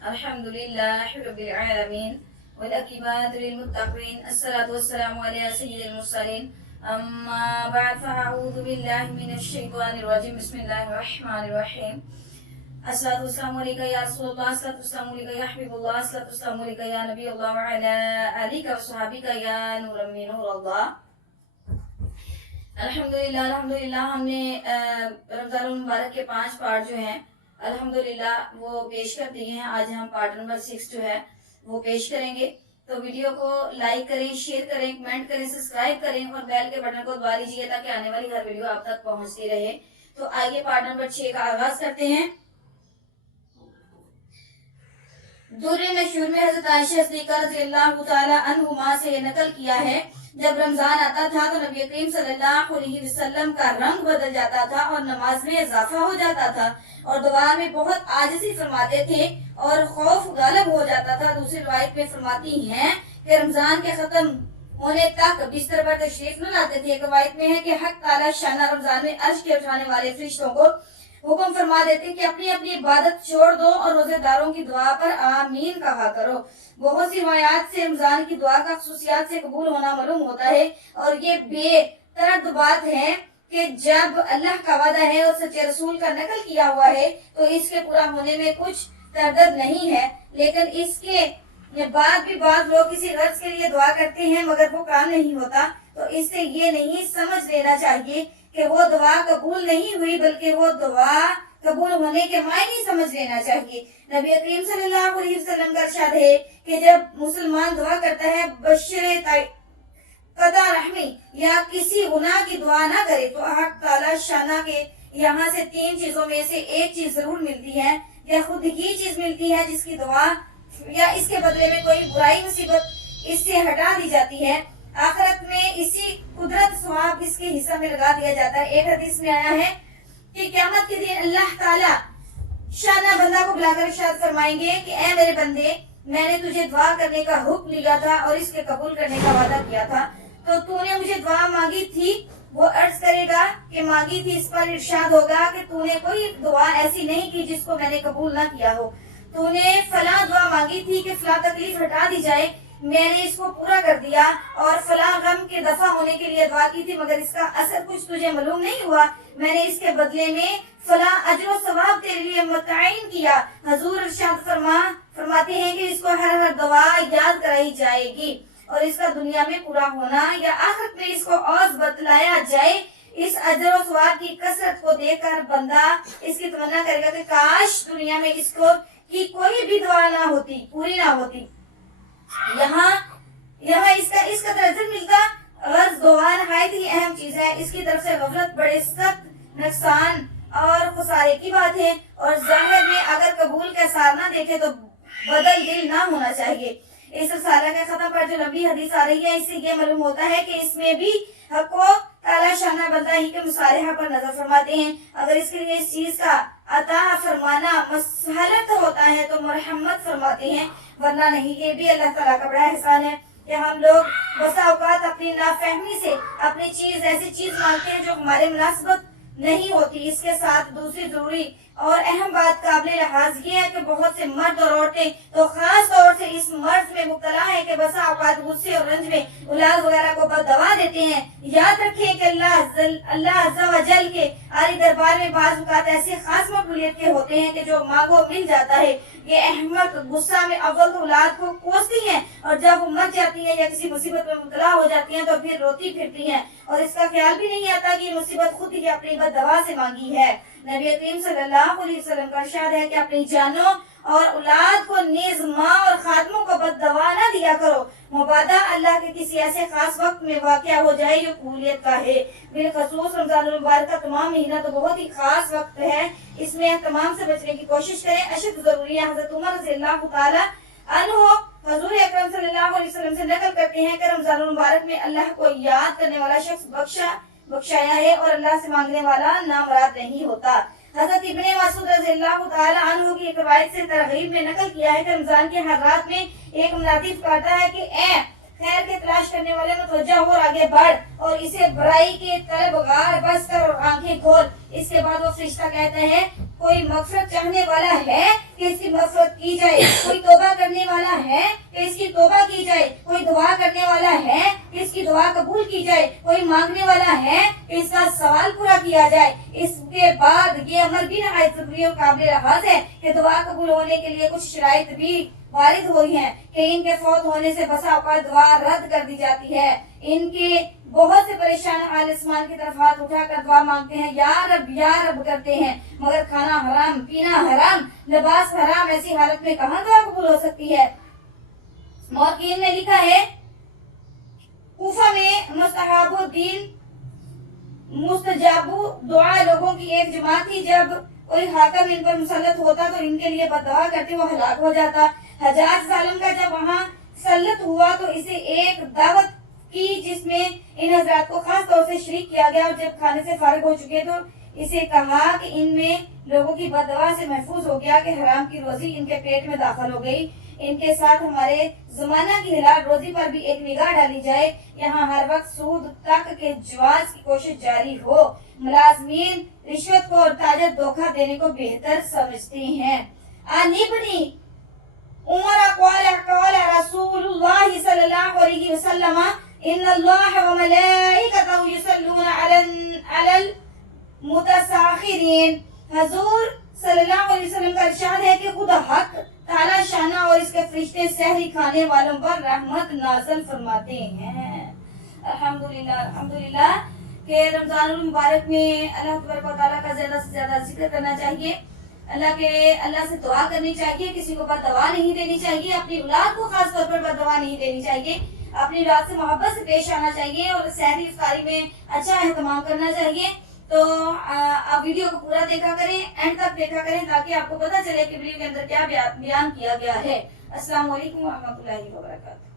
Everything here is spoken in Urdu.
الحمد لله رب العالمين والعاقبة للمتقين الصلاة والسلام على سيد المرسلين أما بعد فأعوذ بالله من الشيطان الرجيم بسم الله الرحمن الرحيم الصلاة والسلام عليك يا رسول الله الصلاة والسلام عليك يا حبيب الله الصلاة والسلام عليك يا نبي الله وعلى آلك وصحبك يا نور من نور الله الحمدللہ ہم نے رمضان المبارک کے 5 پارٹ جو ہیں الحمدللہ وہ پیش کر دیے ہیں. آج ہم پارٹ نمبر 6 جو ہے وہ پیش کریں گے. تو ویڈیو کو لائک کریں، شیئر کریں، کمنٹ کریں، سبسکرائب کریں اور بیل کے بٹن کو دبا لیجیے تاکہ آنے والی ہر ویڈیو آپ تک پہنچتی رہے. تو آئیے پارٹ نمبر 6 کا آغاز کرتے ہیں. در مشہور میں حضرت عائشہ صدیقہ رضی اللہ تعالی عنہما سے یہ نقل کیا ہے جب رمضان آتا تھا تو نبی کریم صلی اللہ علیہ وسلم کا رنگ بدل جاتا تھا اور نماز میں اضافہ ہو جاتا تھا اور دعا میں بہت عاجزی فرماتے تھے اور خوف غالب ہو جاتا تھا. دوسری روایت میں فرماتی ہیں کہ رمضان کے ختم ہونے تک بستر پر تشریف نہ لاتے تھے. ایک روایت میں ہے کہ حق تعالی شانہ رمضان میں عرش کے اٹھانے والے فرشتوں کو حکم فرما دیتے کہ اپنی اپنی عبادت چھوڑ دو اور روزے داروں کی دعا پر آمین کہا کرو. بہت سی روایات سے رمضان کی دعا کا خصوصیات سے قبول ہونا معلوم ہوتا ہے اور یہ بے ترد بات ہے کہ جب اللہ کا وعدہ ہے اور سچے رسول کا نقل کیا ہوا ہے تو اس کے پورا ہونے میں کچھ تردد نہیں ہے. لیکن اس کے بعد بھی بعض لوگ کسی غرض کے لیے دعا کرتے ہیں مگر وہ کام نہیں ہوتا. تو اس سے یہ نہیں سمجھ لینا چاہیے کہ وہ دعا قبول نہیں ہوئی بلکہ وہ دعا قبول ہونے کے معنی سمجھ لینا چاہیے. نبی کریم صلی اللہ علیہ وسلم کا ارشاد ہے کہ جب مسلمان دعا کرتا ہے بشر قطع رحمی یا کسی گناہ کی دعا نہ کرے تو حق تعالی شانہ کے یہاں سے 3 چیزوں میں سے ایک چیز ضرور ملتی ہے یا خود ہی چیز ملتی ہے جس کی دعا یا اس کے بدلے میں کوئی برائی مصیبت اس سے ہٹا دی جاتی ہے. آخرت میں اسی قدرت ثواب اس کے حصہ میں لگا دیا جاتا ہے. ایک حدیث میں آیا ہے کہ قیامت کے دن اللہ تعالی شانہ بندہ کو بلا کر ارشاد فرمائیں گے کہ اے میرے بندے میں نے تجھے دعا کرنے کا حکم لیا تھا اور اس کے قبول کرنے کا وعدہ کیا تھا تو تو نے مجھے دعا مانگی تھی. وہ عرض کرے گا کہ مانگی تھی. اس پر ارشاد ہوگا کہ تو نے کوئی دعا ایسی نہیں کی جس کو میں نے قبول نہ کیا ہو. تو نے فلاں دعا مانگی تھی کہ فلاں تکلیف ہٹا دی جائے میں نے اس کو پورا کر دیا اور فلاں غم کے دفع ہونے کے لیے دعا کی تھی مگر اس کا اثر کچھ تجھے معلوم نہیں ہوا میں نے اس کے بدلے میں فلاں اجر و ثواب تیرے لیے متعین کیا. حضور ارشاد فرماتے ہیں کہ اس کو ہر دعا یاد کرائی جائے گی اور اس کا دنیا میں پورا ہونا یا آخرت میں اس کو عوض بتلایا جائے. اس اجر و ثواب کی کثرت کو دیکھ کر بندہ اس کی تمنا کرے گا کہ کاش دنیا میں اس کو کی کوئی بھی دعا نہ ہوتی، پوری نہ ہوتی. یہاں اس کا درجہ ملتا. غرض دعا نہایت ہی اہم چیز ہے. اس کی طرف سے غفلت بڑے سخت نقصان اور خسارے کی بات ہے اور ظاہر میں اگر قبول کا اثار نہ دیکھے تو بدل دل نہ ہونا چاہیے. اس رسالہ کے ختم پر جو لمبی حدیث آ رہی ہے اس سے یہ معلوم ہوتا ہے کہ اس میں بھی حق کو تعالی شانہ بندہ ہی کے مصالحہ پر نظر فرماتے ہیں. اگر اس کے لیے اس چیز کا عطا فرمانا مسہلت ہوتا ہے تو مرحمت فرماتے ہیں ورنہ نہیں. یہ بھی اللہ تعالیٰ کا بڑا احسان ہے کہ ہم لوگ بسا اوقات اپنی نافہمی سے اپنی ایسی چیز مانگتے ہیں جو ہمارے مناسبت نہیں ہوتی. اس کے ساتھ دوسری ضروری اور اہم بات قابل لحاظ یہ ہے کہ بہت سے مرد اور عورتیں تو خاص طور سے اس مرض میں مبتلا ہے کہ بسا اوقات غصے اور رنج میں اولاد وغیرہ کو بد دوا دیتے ہیں. یاد رکھیں کہ اللہ عز و جل کے عالی دربار میں بعض اوقات ایسے خاص مقبولیت کے ہوتے ہیں کہ جو مانگو مل جاتا ہے. یہ احمد غصہ میں اول تو اولاد کو کوستی ہیں اور جب وہ مر جاتی ہیں یا کسی مصیبت میں مبتلا ہو جاتی ہیں تو پھر روتی پھرتی ہیں اور اس کا خیال بھی نہیں آتا کہ یہ مصیبت خود ہی اپنی بد دوا سے مانگی ہے. نبی کریم صلی اللہ علیہ وسلم کا ارشاد ہے کہ اپنی جانوں اور اولاد کو نیز ماں اور خادموں کو بد دوا نہ دیا کرو مبادا اللہ کے کسی ایسے خاص وقت میں واقع ہو جائے جو قبولیت کا ہے. بالخصوص رمضان المبارک کا تمام مہینہ تو بہت ہی خاص وقت ہے. اس میں تمام سے بچنے کی کوشش کریں. اشد ضروری ہے. حضرت عمر رضی اللہ تعالی عنہ حضور اکرم صلی اللہ علیہ وسلم سے نقل کرتے ہیں کہ رمضان المبارک میں اللہ کو یاد کرنے والا شخص بخشایا ہے اور اللہ سے مانگنے والا نامراد نہیں ہوتا. حضرت ابن مسعود رضی اللہ تعالی عنہ کی ایک روایت سے ترغیب میں نقل کیا ہے کہ رمضان کے ہر رات میں ایک منادی پکارتا ہے کہ اے خیر کے تلاش کرنے والے متوجہ ہو اور آگے بڑھ اور اسے برائی کے طلبگار بس کر اور آنکھیں کھول. اس کے بعد وہ فرشتہ کہتا ہے کوئی مغفرت چاہنے والا ہے کہ اس کی مغفرت کی جائے, کوئی توبہ کرنے والا ہے کہ اس کی توبہ کی جائے, کوئی دعا کرنے والا ہے کہ اس کی دعا قبول کی جائے, کوئی مانگنے والا ہے کہ اس کا سوال پورا کیا جائے. اس کے بعد یہ امر بھی نہایت ضروری اور قابل لحاظ ہے کہ دعا قبول ہونے کے لیے کچھ شرائط بھی وارد ہوئی ہیں کہ ان کے فوت ہونے سے بسا اوقات دعا رد کر دی جاتی ہے. ان کے بہت سے پریشان آل اسمان کی طرف ہاتھ اٹھا کر دعا مانگتے ہیں, یا رب کرتے ہیں, مگر کھانا حرام, پینا حرام, لباس حرام, ایسی حالت میں کہاں دعا قبول ہو سکتی ہے. موقعین نے لکھا ہے کوفہ میں مستحب الدین مستجاب دعا لوگوں کی ایک جماعت تھی. جب کوئی حاکم ان پر مسلط ہوتا تو ان کے لیے بددعا کرتے وہ ہلاک ہو جاتا. حجاج ظالم کا جب وہاں مسلط ہوا تو اسے ایک دعوت کی جس میں ان حضرات کو خاص طور سے شریک کیا گیا, اور جب کھانے سے فارغ ہو چکے تو اسے کہا کہ ان میں لوگوں کی بددعا سے محفوظ ہو گیا کہ حرام کی روزی ان کے پیٹ میں داخل ہو گئی. ان کے ساتھ ہمارے زمانہ کی حلال روزی پر بھی ایک نگاہ ڈالی جائے. یہاں ہر وقت سود تک کے جواز کی کوشش جاری ہو. ملازمین رشوت کو اور تاجر دھوکہ دینے کو بہتر سمجھتے ہیں. عن ابن عمر قال رسول اللہ صلی اللہ علیہ وسلم ان اللہ وملائکتہ یصلون علی المتساخرین. حضور صلی اللہ علیہ وسلم کا ارشاد ہے کہ خدا حق تعالی شانہ اور اس کے فرشتے سحری کھانے والوں پر رحمت نازل فرماتے ہیں. الحمدللہ کہ رمضان المبارک میں اللہ تبارک و تعالیٰ کا زیادہ سے زیادہ ذکر کرنا چاہیے, اللہ سے دعا کرنی چاہیے, کسی کو بد دعا نہیں دینی چاہیے, اپنی اولاد کو خاص طور پر بد دعا نہیں دینی چاہیے, اپنی اولاد سے محبت سے پیش آنا چاہیے اور سحری افطاری میں اچھا اہتمام کرنا چاہیے. تو آپ ویڈیو کو پورا دیکھا کریں, اینڈ تک دیکھا کریں تاکہ آپ کو پتہ چلے کہ ویڈیو کے اندر کیا بیان کیا گیا ہے. السلام علیکم ورحمۃ اللہ وبرکاتہ.